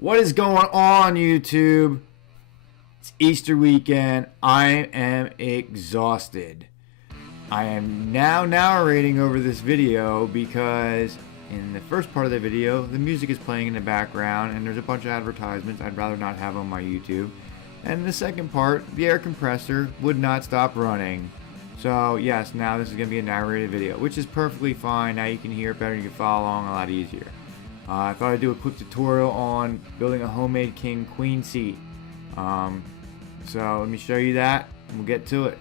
What is going on, YouTube? It's Easter weekend. I am exhausted. I am now narrating over this video because in the first part of the video, the music is playing in the background and there's a bunch of advertisements I'd rather not have on my YouTube. And the second part, the air compressor would not stop running. So yes, now this is going to be a narrated video, which is perfectly fine. Now you can hear it better and you can follow along a lot easier. I thought I'd do a quick tutorial on building a homemade king-queen seat. So let me show you that and we'll get to it.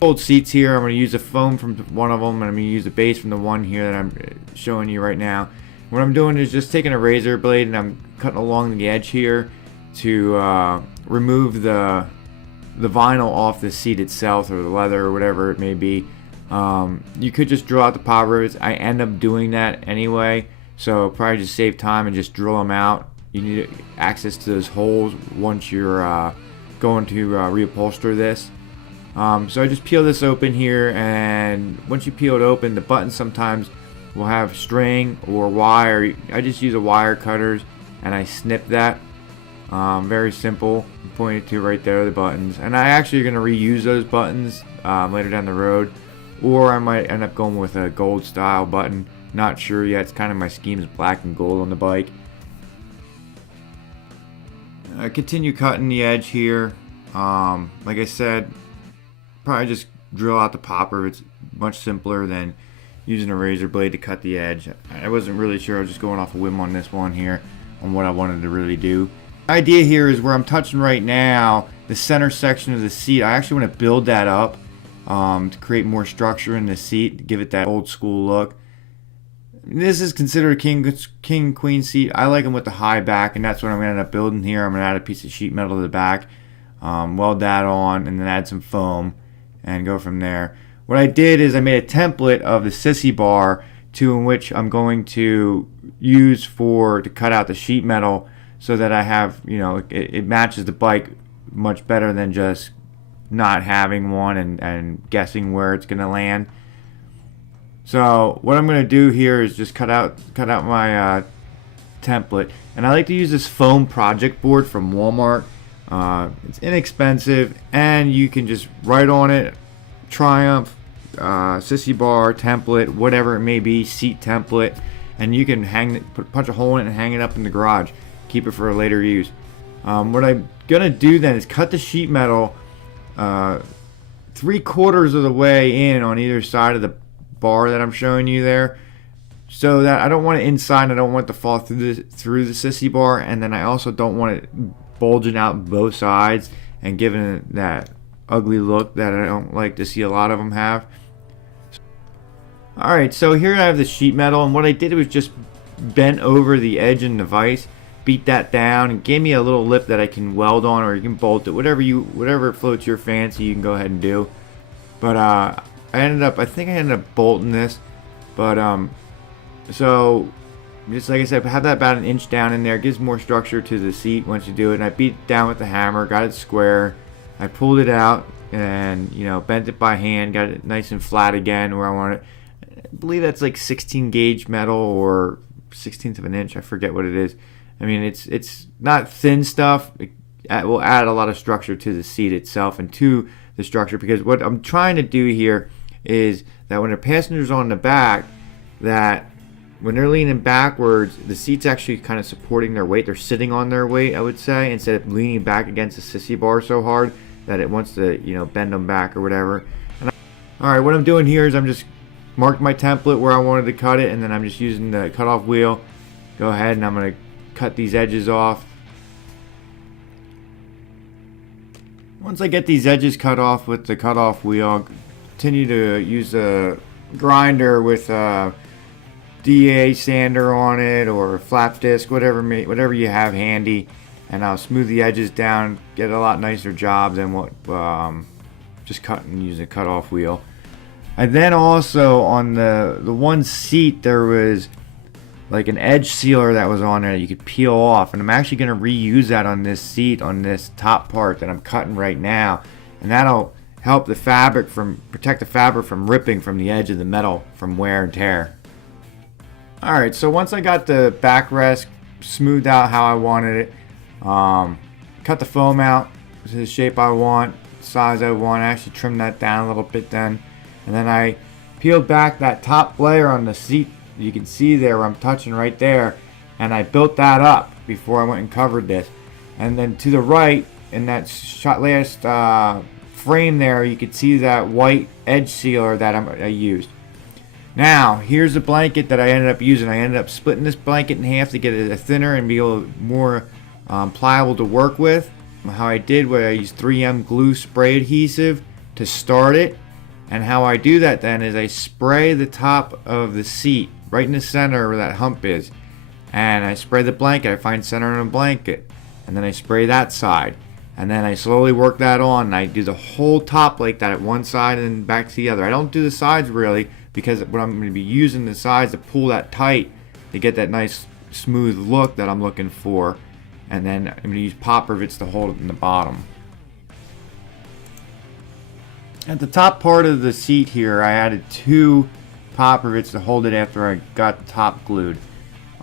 Old seats here, I'm going to use the foam from one of them and I'm going to use the base from the one here that I'm showing you right now. What I'm doing is just taking a razor blade and I'm cutting along the edge here to remove the vinyl off the seat itself, or the leather, or whatever it may be. You could just drill out the pop rivets. I end up doing that anyway, so probably just save time and just drill them out. You need access to those holes once you're going to reupholster this. So I just peel this open here, and once you peel it open, the buttons sometimes will have string or wire. I just use a wire cutters and I snip that. Very simple. I'm pointing to right there, the buttons, and I actually are going to reuse those buttons later down the road, or I might end up going with a gold style button. Not sure yet. It's kind of my scheme is black and gold on the bike. I continue cutting the edge here. Like I said, probably just drill out the popper. It's much simpler than using a razor blade to cut the edge. I wasn't really sure. I was just going off a whim on this one here on what I wanted to really do. The idea here is where I'm touching right now, the center section of the seat. I actually want to build that up to create more structure in the seat, to give it that old school look. This is considered a king queen seat. I like them with the high back, and that's what I'm going to end up building here. I'm going to add a piece of sheet metal to the back, weld that on, and then add some foam and go from there. What I did is I made a template of the sissy bar in which I'm going to use to cut out the sheet metal, so that I have, it matches the bike much better than just not having one and guessing where it's going to land. So what I'm going to do here is just cut out my template, and I like to use this foam project board from Walmart. It's inexpensive, and you can just write on it Triumph, sissy bar template, whatever it may be, seat template, and you can punch a hole in it and hang it up in the garage. Keep it for a later use. What I'm gonna do then is cut the sheet metal 3/4 of the way in on either side of the bar that I'm showing you there, so that I don't want it inside and I don't want it to fall through the sissy bar, and then I also don't want it bulging out both sides and giving it that ugly look that I don't like to see a lot of them have. Alright, so here I have the sheet metal, and what I did was just bent over the edge in the vise, beat that down, and gave me a little lip that I can weld on, or you can bolt it, whatever floats your fancy, you can go ahead and do. But I think I ended up bolting this, but so just like I said, have that about an inch down in there. It gives more structure to the seat once you do it. And I beat it down with the hammer, got it square. I pulled it out and bent it by hand, got it nice and flat again where I want it. I believe that's like 16 gauge metal or 1/16 of an inch. I forget what it is. I mean, it's not thin stuff. It will add a lot of structure to the seat itself and to the structure, because what I'm trying to do here is that when the passenger's on the back, that when they're leaning backwards, the seat's actually kind of supporting their weight. They're sitting on their weight, I would say, instead of leaning back against the sissy bar so hard that it wants to, bend them back or whatever. Alright, what I'm doing here is I'm just marked my template where I wanted to cut it, and then I'm just using the cutoff wheel. Go ahead and I'm going to cut these edges off. Once I get these edges cut off with the cutoff wheel, I'll continue to use a grinder with a DA sander on it, or a flap disc, whatever you have handy, and I'll smooth the edges down, get a lot nicer job than what just cutting using a cutoff wheel. And then also on the one seat, there was like an edge sealer that was on there that you could peel off, and I'm actually going to reuse that on this seat, on this top part that I'm cutting right now, and that'll help the fabric protect the fabric from ripping from the edge of the metal from wear and tear. Alright, so once I got the backrest smoothed out how I wanted it. Cut the foam out to the shape I want, size I want. I actually trimmed that down a little bit then. And then I peeled back that top layer on the seat. You can see there where I'm touching right there. And I built that up before I went and covered this. And then to the right, in that last frame there, you can see that white edge sealer that I used. Now, here's the blanket that I ended up using. I ended up splitting this blanket in half to get it thinner and be a little more pliable to work with. How I did was I used 3M glue spray adhesive to start it. And how I do that then is I spray the top of the seat right in the center where that hump is. And I spray the blanket. I find center in a blanket. And then I spray that side. And then I slowly work that on. And I do the whole top like that at one side and then back to the other. I don't do the sides really, because what I'm going to be using the sides to pull that tight to get that nice smooth look that I'm looking for. And then I'm going to use pop rivets to hold it in the bottom. At the top part of the seat here, I added 2 pop rivets to hold it after I got the top glued.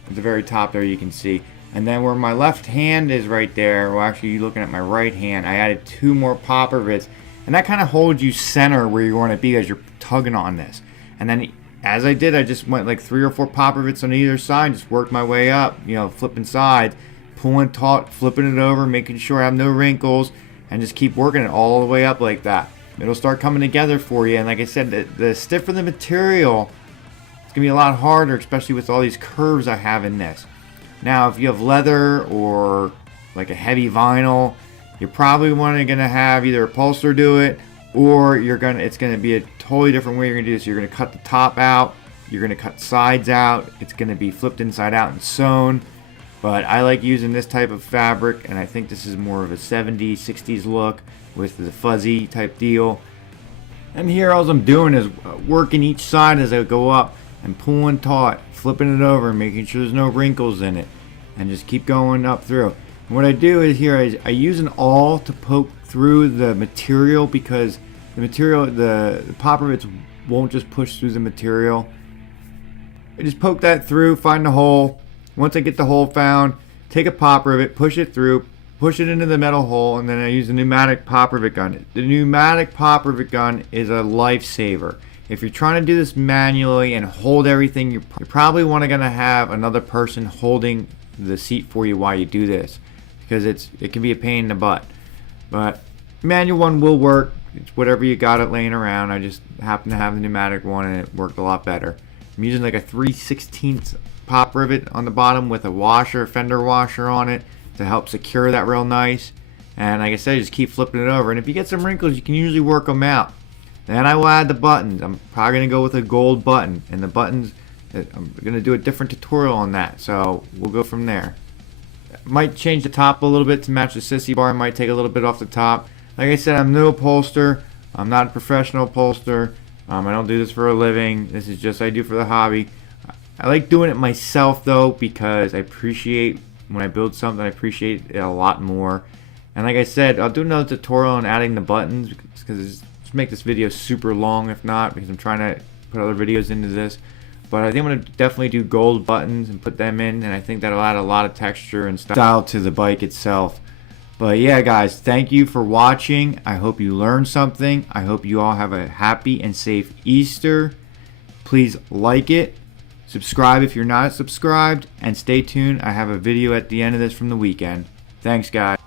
At the very top there you can see. And then where my left hand is right there, well actually you're looking at my right hand, I added 2 more pop rivets. And that kind of holds you center where you want to be as you're tugging on this. And then as I did, I just went like 3 or 4 pop rivets on either side, just worked my way up, you know, flipping sides, pulling taut, flipping it over, making sure I have no wrinkles, and just keep working it all the way up like that. It'll start coming together for you. And like I said, the stiffer the material, it's going to be a lot harder, especially with all these curves I have in this. Now, if you have leather or like a heavy vinyl, you're probably going to have either a upholsterer do it, or it's going to be a totally different way you're going to do this. You're going to cut the top out, you're going to cut sides out, it's going to be flipped inside out and sewn. But I like using this type of fabric, and I think this is more of a 70s, 60s look with the fuzzy type deal. And here all I'm doing is working each side as I go up and pulling taut, flipping it over, making sure there's no wrinkles in it, and just keep going up through. And what I do is here is I use an awl to poke through the material, because the material, the pop rivets won't just push through the material. I just poke that through, find the hole. Once I get the hole found, take a pop rivet, push it through, push it into the metal hole, and then I use a pneumatic pop rivet gun. The pneumatic pop rivet gun is a lifesaver. If you're trying to do this manually and hold everything, you're probably going to have another person holding the seat for you while you do this, because it can be a pain in the butt. But manual one will work. It's whatever you got it laying around. I just happen to have the pneumatic one, and it worked a lot better. I'm using like a 3/16 pop rivet on the bottom with a washer, fender washer on it to help secure that real nice. And like I said, just keep flipping it over. And if you get some wrinkles, you can usually work them out. Then I will add the buttons. I'm probably going to go with a gold button. And the buttons, I'm going to do a different tutorial on that. So we'll go from there. Might change the top a little bit to match the sissy bar. Might take a little bit off the top. Like I said, I'm no upholsterer. I'm not a professional upholsterer. I don't do this for a living. This is just I do for the hobby. I like doing it myself though, because I appreciate when I build something, I appreciate it a lot more. And like I said, I'll do another tutorial on adding the buttons, because just make this video super long if not, because I'm trying to put other videos into this. But I think I'm going to definitely do gold buttons and put them in, and I think that'll add a lot of texture and style to the bike itself. But yeah guys, thank you for watching. I hope you learned something. I hope you all have a happy and safe Easter. Please like it. Subscribe if you're not subscribed, and stay tuned. I have a video at the end of this from the weekend. Thanks guys.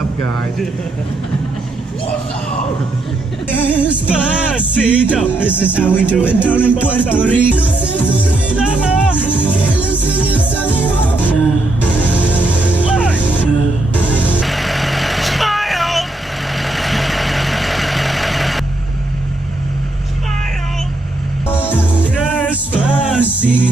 up, guys? Despacito. This is how we do it down in Puerto Rico. Smile. Smile. Despacito.